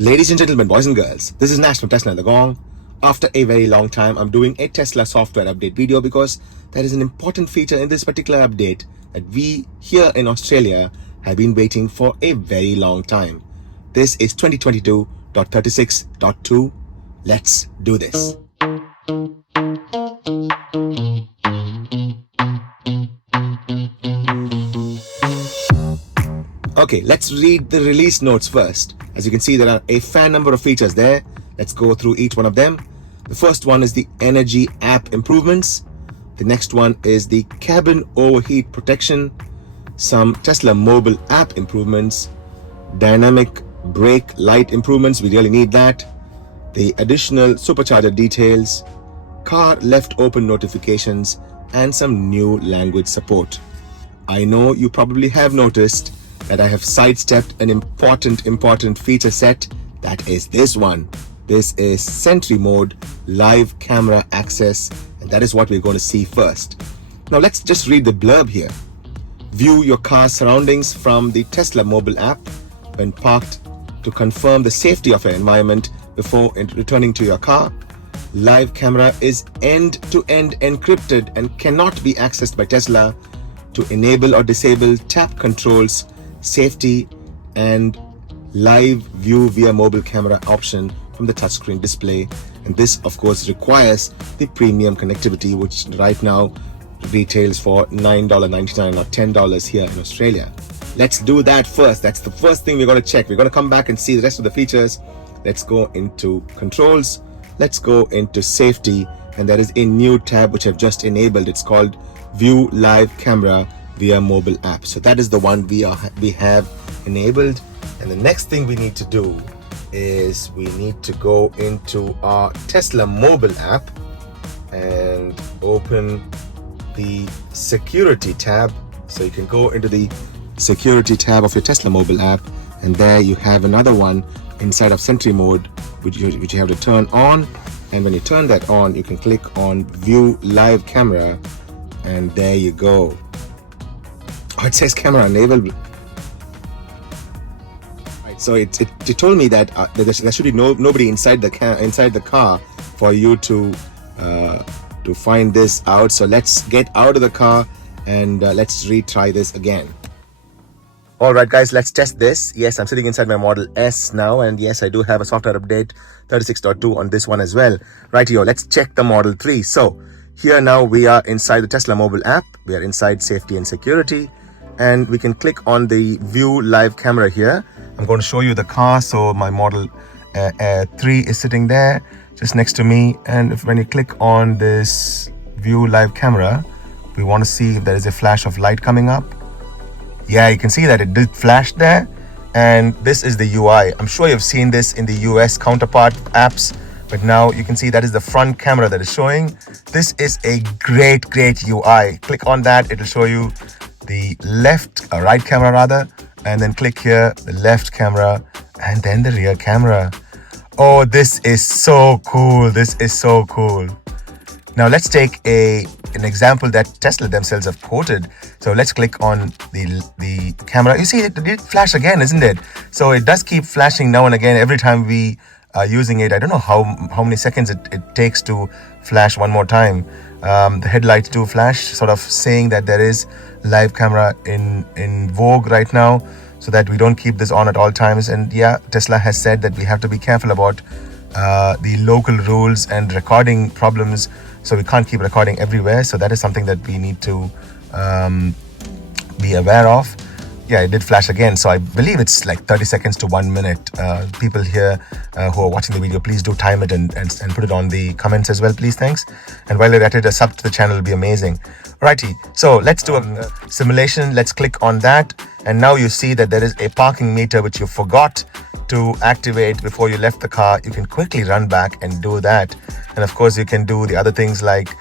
Ladies and gentlemen, boys and girls, this is Nash from Tesla and the Gong. After a very long time, I'm doing a Tesla software update video because there is an important feature in this particular update that we here in Australia have been waiting for a very long time. This is 2022.36.2. Let's do this. Okay, let's read the release notes first. As you can see, there are a fair number of features there. Let's go through each one of them. The first one is the energy app improvements. The next one is the cabin overheat protection. Some Tesla mobile app improvements. Dynamic brake light improvements, we really need that. The additional supercharger details. Car left open notifications and some new language support. I know you probably have noticed that I have sidestepped an important feature set. That is this one. This is Sentry mode, live camera access, and that is what we're going to see first. Now let's just read the blurb here. View your car's surroundings from the Tesla mobile app when parked to confirm the safety of your environment before returning to your car. Live camera is end-to-end encrypted and cannot be accessed by Tesla. To enable or disable tap controls, safety and live view via mobile camera option from the touchscreen display, and this of course requires the premium connectivity, which right now retails for $9.99 or $10 here in Australia. Let's do that first. That's the first thing we're going to check. We're going to come back and see the rest of the features. Let's go into controls, let's go into safety, and there is a new tab which I've just enabled. It's called view live camera via mobile app. So that is the one we have enabled. And the next thing we need to do is we need to go into our Tesla mobile app and open the security tab. So you can go into the security tab of your Tesla mobile app, and there you have another one inside of Sentry mode which you have to turn on. And when you turn that on, you can click on view live camera, and there you go. Oh, it says camera enabled. Right, so it told me that there should be nobody inside the car for you to find this out. So let's get out of the car and let's retry this again. All right, guys, let's test this. Yes, I'm sitting inside my Model S now, and yes, I do have a software update 36.2 on this one as well. Right here, let's check the Model 3. So here now we are inside the Tesla mobile app. We are inside safety and security, and we can click on the view live camera here. I'm going to show you the car. So my Model 3 is sitting there just next to me, and when you click on this view live camera, we want to see if there is a flash of light coming up. Yeah, you can see that it did flash there, and this is the UI. I'm sure you've seen this in the US counterpart apps, but now you can see that is the front camera that is showing. This is a great UI. Click on that, it'll show you the right camera rather, and then click here, the left camera, and then the rear camera. Oh, this is so cool. This is so cool. Now let's take an example that Tesla themselves have quoted. So let's click on the camera. You see, it did flash again, isn't it? So it does keep flashing now and again every time we are using it. I don't know how many seconds it takes to flash one more time. The headlights do flash, sort of saying that there is live camera in vogue right now, so that we don't keep this on at all times. And yeah, Tesla has said that we have to be careful about the local rules and recording problems, so we can't keep recording everywhere. So that is something that we need to be aware of. Yeah, it did flash again, so I believe it's like 30 seconds to 1 minute. People here who are watching the video, please do time it and put it on the comments as well, please. Thanks. And while you're at it, a sub to the channel will be amazing. Righty, so let's do a simulation. Let's click on that, and now you see that there is a parking meter which you forgot to activate before you left the car. You can quickly run back and do that, and of course you can do the other things like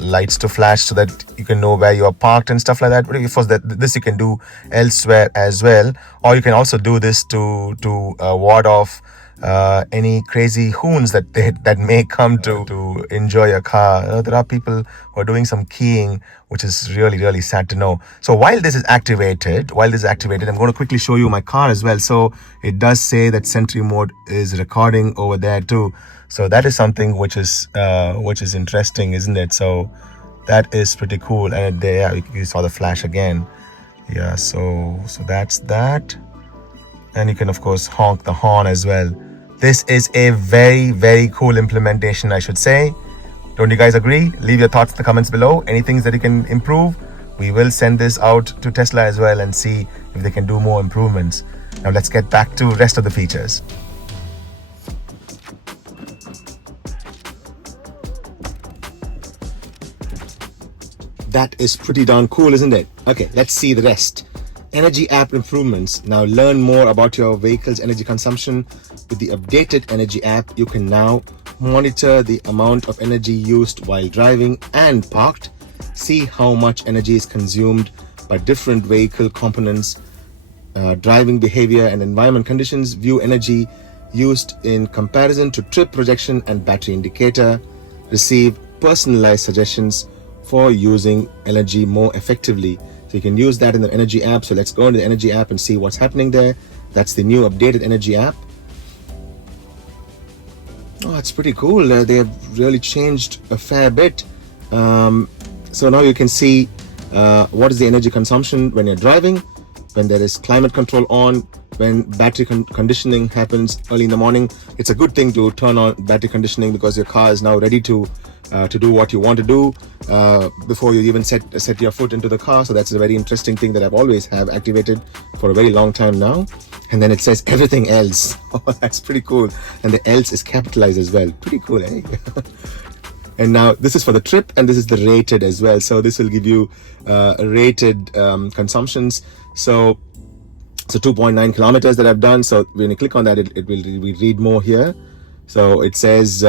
lights to flash so that you can know where you are parked and stuff like that. But of course this you can do elsewhere as well, or you can also do this to ward off any crazy hoons that may come to enjoy your car. There are people who are doing some keying, which is really, really sad to know. So while this is activated, I'm going to quickly show you my car as well. So it does say that Sentry mode is recording over there too. So that is something which is interesting, isn't it? So that is pretty cool. And there you saw the flash again. Yeah, so that's that. And you can of course honk the horn as well. This is a very, very cool implementation, I should say. Don't you guys agree? Leave your thoughts in the comments below. Any things that you can improve? We will send this out to Tesla as well and see if they can do more improvements. Now let's get back to rest of the features. That is pretty darn cool, isn't it? Okay, let's see the rest. Energy app improvements. Now learn more about your vehicle's energy consumption. With the updated energy app, you can now monitor the amount of energy used while driving and parked, see how much energy is consumed by different vehicle components, driving behavior and environment conditions, view energy used in comparison to trip projection and battery indicator, receive personalized suggestions for using energy more effectively. So you can use that in the energy app. So let's go into the energy app and see what's happening there. That's the new updated energy app. Oh, it's pretty cool. They have really changed a fair bit. So now you can see what is the energy consumption when you're driving, when there is climate control on, when battery conditioning happens early in the morning. It's a good thing to turn on battery conditioning because your car is now ready to do what you want to do before you even set your foot into the car. So that's a very interesting thing that I've always have activated for a very long time now. And then it says everything else. Oh, that's pretty cool. And the else is capitalized as well. Pretty cool, eh? And now this is for the trip, and this is the rated as well. So this will give you rated consumptions. So 2.9 kilometers that I've done. So when you click on that, it will read more here. So it says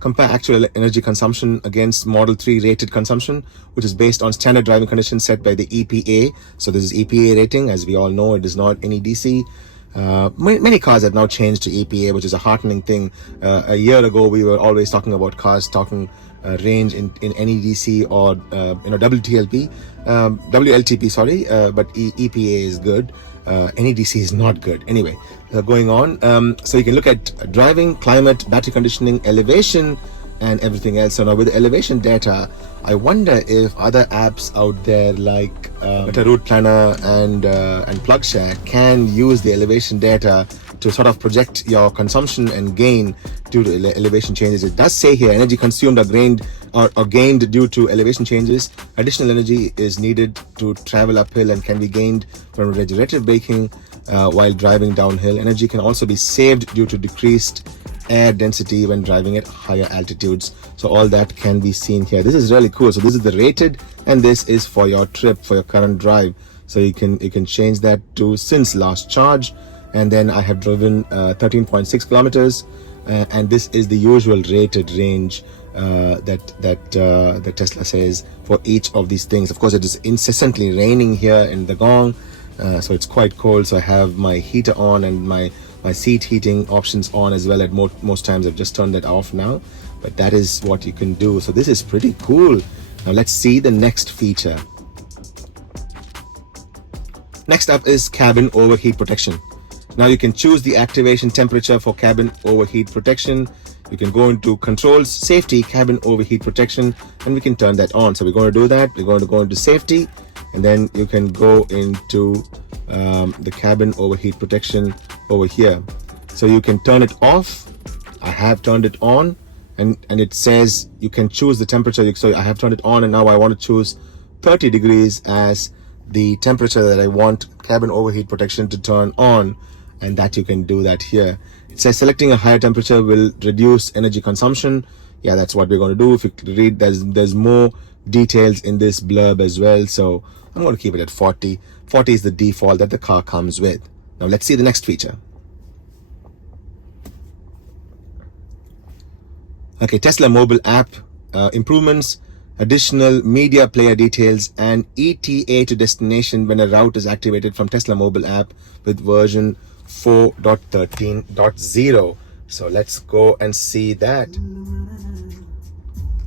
compare actual energy consumption against Model 3 rated consumption, which is based on standard driving conditions set by the EPA. So this is EPA rating. As we all know, it is not NEDC. Many cars have now changed to EPA, which is a heartening thing. A year ago, we were always talking about cars talking range in NEDC or WLTP, sorry, but EPA is good. NEDC is not good. Anyway, going on. So you can look at driving, climate, battery conditioning, elevation, and everything else. So now with the elevation data, I wonder if other apps out there like Better Route Planner and PlugShare can use the elevation data to sort of project your consumption and gain due to elevation changes. It does say here energy consumed or gained due to elevation changes. Additional energy is needed to travel uphill and can be gained from regenerative braking while driving downhill. Energy can also be saved due to decreased air density when driving at higher altitudes. So all that can be seen here. This is really cool. So this is the rated, and this is for your trip, for your current drive. So you can change that to since last charge. And then I have driven 13.6 kilometers, and this is the usual rated range that Tesla says for each of these things. Of course, it is incessantly raining here in the Gong, so it's quite cold. So I have my heater on and my seat heating options on as well. At most times I've just turned that off now, but that is what you can do. So this is pretty cool. Now let's see the next feature. Next up is cabin overheat protection. Now you can choose the activation temperature for cabin overheat protection. You can go into controls, safety, cabin overheat protection, and we can turn that on. So we're going to do that. We're going to go into safety, and then you can go into the cabin overheat protection over here. So you can turn it off. I have turned it on, and it says you can choose the temperature. So I have turned it on, and now I want to choose 30 degrees as the temperature that I want cabin overheat protection to turn on, and that you can do that here. It says selecting a higher temperature will reduce energy consumption. Yeah, that's what we're going to do. If you read, there's more details in this blurb as well. So I'm going to keep it at 40. 40 is the default that the car comes with. Now let's see the next feature. Okay, Tesla mobile app improvements, additional media player details, and ETA to destination when a route is activated from Tesla mobile app with version 4.13.0. So let's go and see that.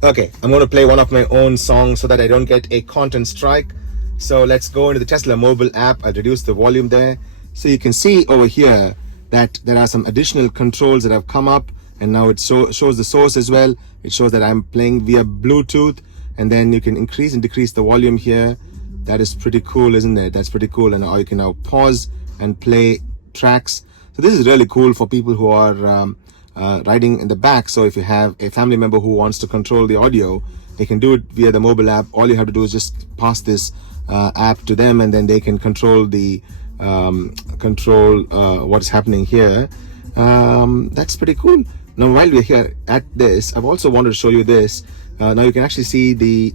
Okay, I'm going to play one of my own songs so that I don't get a content strike. So let's go into the Tesla mobile app. I'll reduce the volume there. So you can see over here that there are some additional controls that have come up, and now it shows the source as well. It shows that I'm playing via Bluetooth, and then you can increase and decrease the volume here. That is pretty cool, isn't it? That's pretty cool. And you can now pause and play tracks. So this is really cool for people who are riding in the back. So if you have a family member who wants to control the audio, they can do it via the mobile app. All you have to do is just pass this app to them, and then they can control the what's happening here. That's pretty cool. Now, while we're here at this, I've also wanted to show you this. Now you can actually see the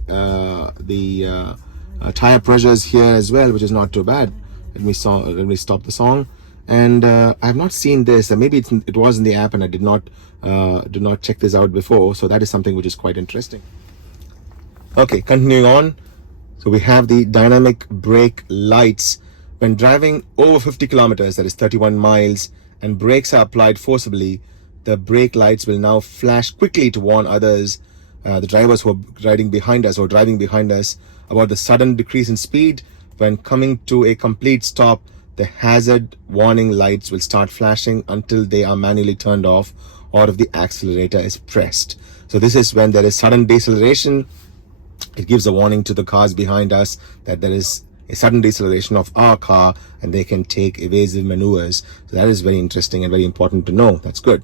tire pressures here as well, which is not too bad. Let me stop the song. And I have not seen this. Maybe it was in the app, and I did not check this out before. So that is something which is quite interesting. Okay, continuing on. So we have the dynamic brake lights. When driving over 50 kilometers, that is 31 miles, and brakes are applied forcibly, the brake lights will now flash quickly to warn others, the drivers who are riding behind us or driving behind us, about the sudden decrease in speed. When coming to a complete stop, the hazard warning lights will start flashing until they are manually turned off or if the accelerator is pressed. So this is when there is sudden deceleration. It gives a warning to the cars behind us that there is a sudden deceleration of our car, and they can take evasive maneuvers. So that is very interesting and very important to know. That's good.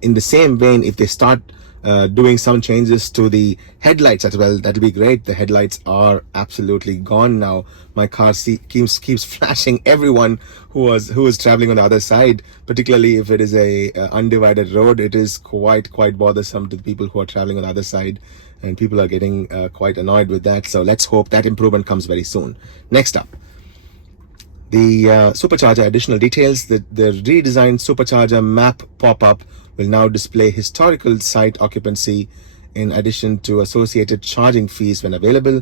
In the same vein, if they start doing some changes to the headlights as well, that'll be great. The headlights are absolutely gone now. My car keeps flashing everyone who is traveling on the other side, particularly if it is a undivided road. It is quite bothersome to the people who are traveling on the other side, and people are getting quite annoyed with that. So let's hope that improvement comes very soon. Next up, the Supercharger additional details. The redesigned Supercharger map pop-up will now display historical site occupancy in addition to associated charging fees when available.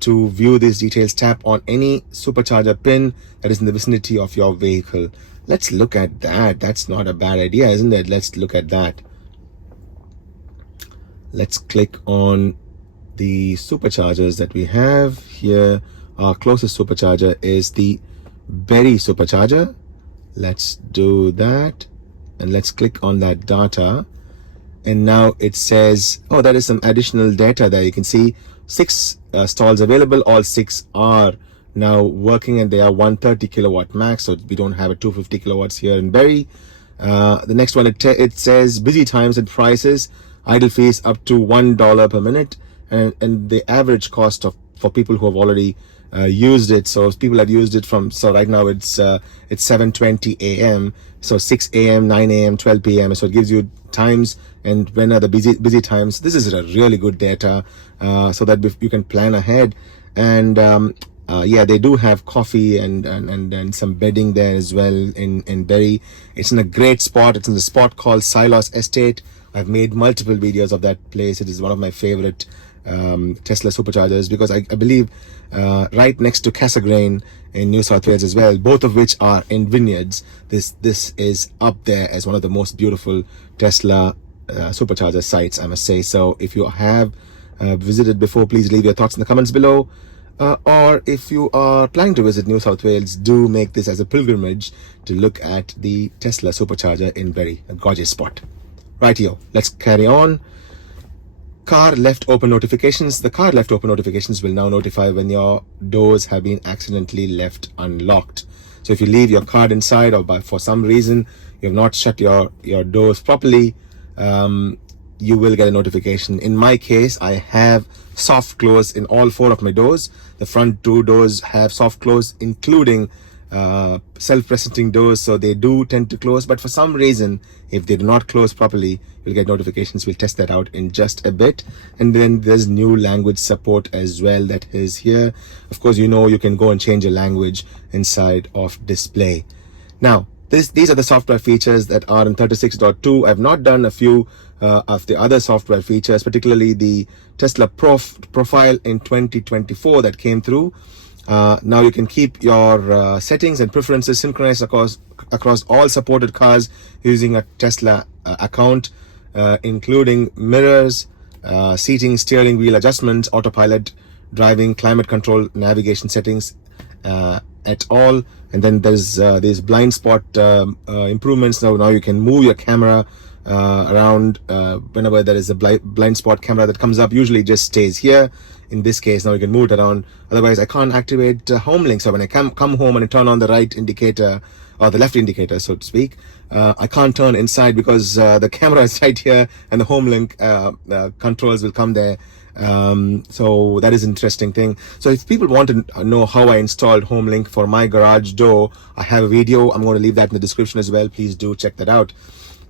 To view these details, tap on any Supercharger pin that is in the vicinity of your vehicle. Let's look at that. That's not a bad idea, isn't it? Let's look at that. Let's click on the superchargers that we have here. Our closest supercharger is the Berry Supercharger. Let's do that, and let's click on that data. And now it says, oh, that is some additional data there. You can see 6 stalls available. All 6 are now working, and they are 130 kilowatt max. So we don't have a 250 kilowatts here in Berry. The next one, it says busy times and prices. Idle fees up to $1 per minute, and the average cost for people who have already used it. So people have used it so right now it's 7:20 a.m. So 6 a.m., 9 a.m., 12 p.m. So it gives you times and when are the busy times. This is a really good data, so that you can plan ahead. And yeah, they do have coffee and some bedding there as well in Berry. It's in a great spot. It's in the spot called Silos Estate. I've made multiple videos of that place. It is one of my favorite Tesla superchargers, because I believe right next to Cassegrain in New South Wales as well, both of which are in vineyards. This is up there as one of the most beautiful Tesla supercharger sites, I must say. So if you have visited before, please leave your thoughts in the comments below. Or if you are planning to visit New South Wales, do make this as a pilgrimage to look at the Tesla supercharger in Berry, a gorgeous spot. Rightio, let's carry on. Car left open notifications. The car left open notifications will now notify when your doors have been accidentally left unlocked. So if you leave your car inside, or for some reason you have not shut your doors properly, you will get a notification. In my case, I have soft close in all 4 of my doors. The front 2 doors have soft close, including self-presenting doors, so they do tend to close. But for some reason, if they do not close properly, you'll get notifications. We'll test that out in just a bit. And then there's new language support as well that is here. Of course, you can go and change a language inside of display. Now, these are the software features that are in 36.2. I've not done a few of the other software features, particularly the Tesla profile in 2024 that came through. Now you can keep your settings and preferences synchronized across all supported cars using a Tesla account, including mirrors, seating, steering wheel adjustments, autopilot, driving, climate control, navigation settings, at all. And then there's blind spot improvements. Now you can move your camera around whenever there is a blind spot camera that comes up. Usually it just stays here. In this case, now you can move it around. Otherwise, I can't activate home link. So when I come home and I turn on the right indicator or the left indicator, so to speak, I can't turn inside because the camera is right here and the home link controls will come there. So that is an interesting thing. So if people want to know how I installed home link for my garage door, I have a video. I'm going to leave that in the description as well. Please do check that out.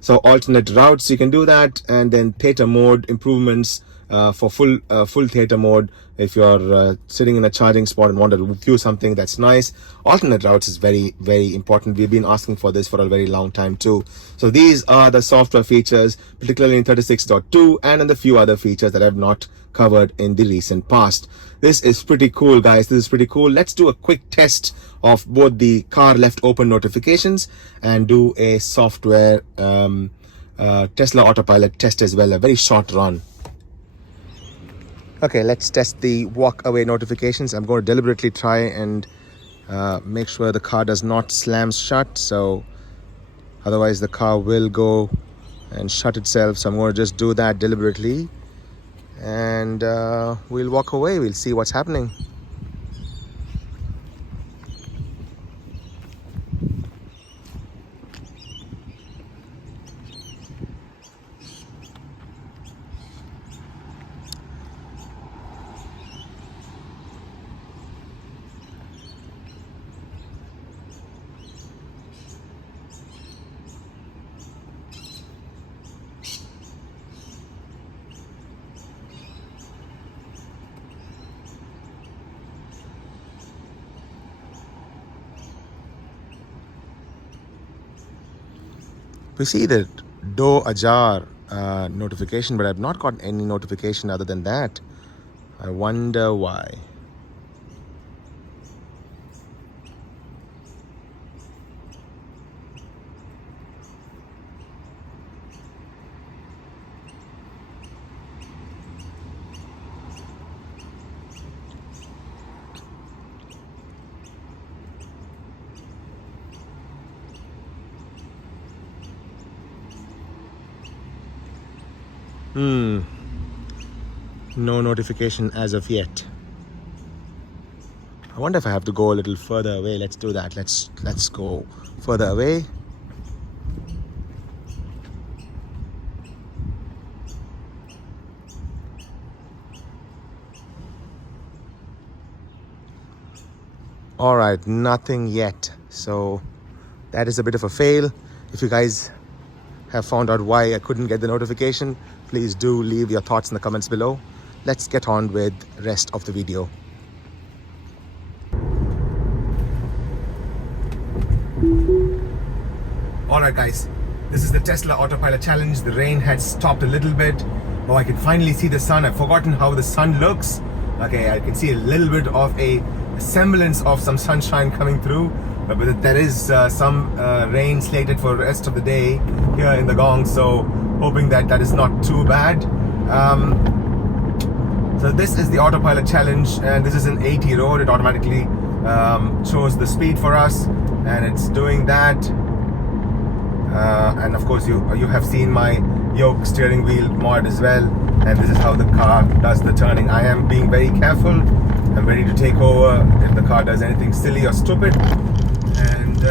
So alternate routes, you can do that. And then theater mode improvements for full theater mode. If you're sitting in a charging spot and want to view something, that's nice. Alternate routes is very, very important. We've been asking for this for a very long time too. So these are the software features, particularly in 36.2 and in the few other features that I've not covered in the recent past. This is pretty cool, guys. This is pretty cool. Let's do a quick test of both the car left open notifications and do a software Tesla Autopilot test as well, a very short run. Okay, let's test the walk away notifications. I'm going to deliberately try and make sure the car does not slam shut, so otherwise the car will go and shut itself. So I'm going to just do that deliberately, and we'll walk away. We'll see what's happening. We see the door ajar notification, but I've not got any notification other than that. I wonder why. No notification as of yet. I wonder if I have to go a little further away. Let's do that. Let's go further away. All right, nothing yet. So that is a bit of a fail. If you guys have found out why I couldn't get the notification, please do leave your thoughts in the comments below. Let's get on with the rest of the video. Alright guys, this is the Tesla Autopilot challenge. The rain had stopped a little bit. Oh, I can finally see the sun. I've forgotten how the sun looks. Okay, I can see a little bit of a semblance of some sunshine coming through. But there is some rain slated for the rest of the day here in the Gong, so hoping that is not too bad. So this is the Autopilot challenge, and this is an 80 road. It automatically shows the speed for us, and it's doing that. And of course you have seen my yoke steering wheel mod as well, and this is how the car does the turning. I am being very careful. I'm ready to take over if the car does anything silly or stupid. And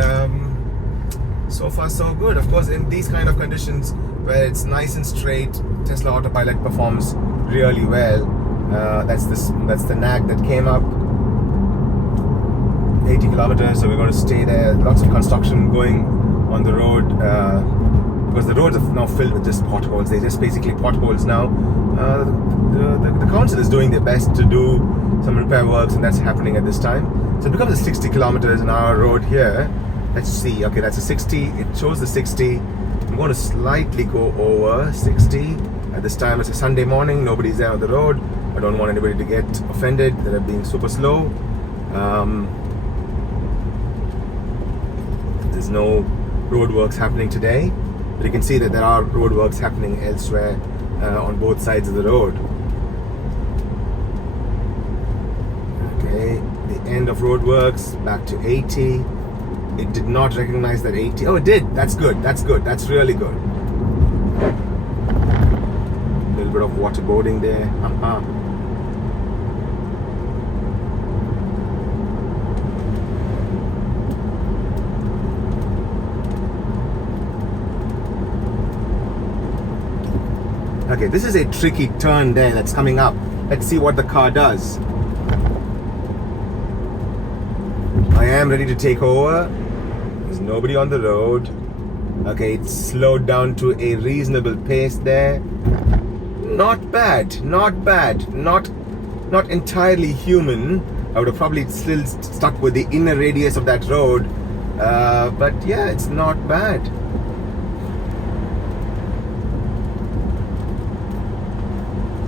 so far so good. Of course, in these kind of conditions where it's nice and straight, Tesla Autopilot performs really well. That's the nag that came up. 80 kilometers, so we're going to stay there. Lots of construction going on the road because the roads are now filled with just potholes. They're just basically potholes now. The council is doing their best to do some repair works, and that's happening at this time. So it becomes a 60 kilometers an hour road here. Let's see. Okay, that's a 60. It shows the 60. I'm going to slightly go over 60. At this time, it's a Sunday morning. Nobody's there on the road. I don't want anybody to get offended that I'm being super slow. There's no road works happening today, but you can see that there are road works happening elsewhere on both sides of the road. Okay, the end of road works, back to 80. It did not recognize that 80. Oh, it did. That's good. That's good. That's really good. A little bit of waterboarding there. Okay, this is a tricky turn there that's coming up. Let's see what the car does. I am ready to take over. There's nobody on the road. Okay, it's slowed down to a reasonable pace there. Not bad, not bad. Not entirely human. I would have probably still stuck with the inner radius of that road. But yeah, it's not bad.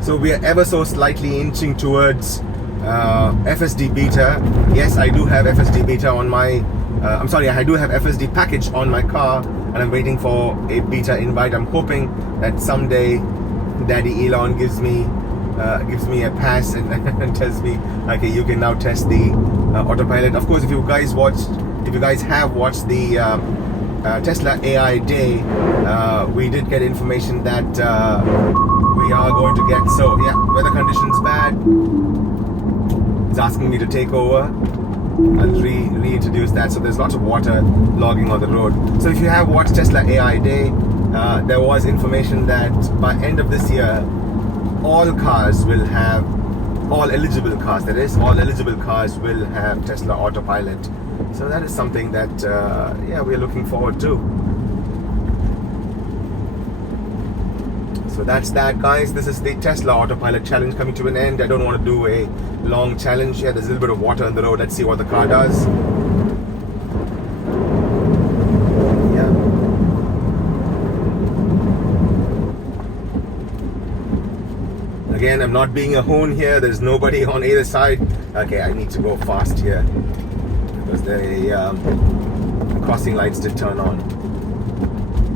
So we are ever so slightly inching towards FSD beta. Yes, I do have FSD beta on my I do have FSD package on my car, and I'm waiting for a beta invite. I'm hoping that someday Daddy Elon gives me a pass and tells me, okay, you can now test the Autopilot. Of course, if you guys have watched the Tesla AI Day, we did get information that we are going to get, so yeah, weather conditions bad. It's asking me to take over. I'll reintroduce that. So there's lots of water logging on the road. So if you have watched Tesla AI Day, there was information that by end of this year, all eligible cars will have Tesla Autopilot. So that is something that we're looking forward to. So that's that, guys. This is the Tesla Autopilot challenge coming to an end. I don't want to do a long challenge here. There's a little bit of water on the road. Let's see what the car does. Yeah. Again, I'm not being a hoon here. There's nobody on either side. Okay, I need to go fast here because the crossing lights did turn on.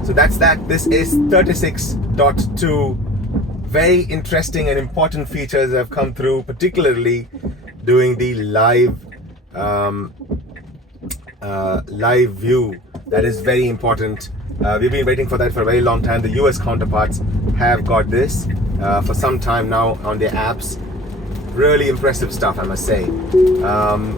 So that's that. This is 36.2. Very interesting and important features have come through, particularly doing the live view. That is very important. We've been waiting for that for a very long time. The US counterparts have got this for some time now on their apps. Really impressive stuff, I must say.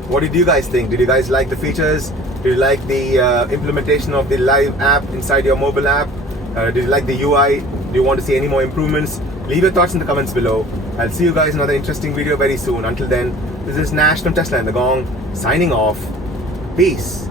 What did you guys think? Did you guys like the features? Did you like the implementation of the live app inside your mobile app? Did you like the UI? Do you want to see any more improvements? Leave your thoughts in the comments below. I'll see you guys in another interesting video very soon. Until then, this is Nash from Tesla and the Gong signing off. Peace.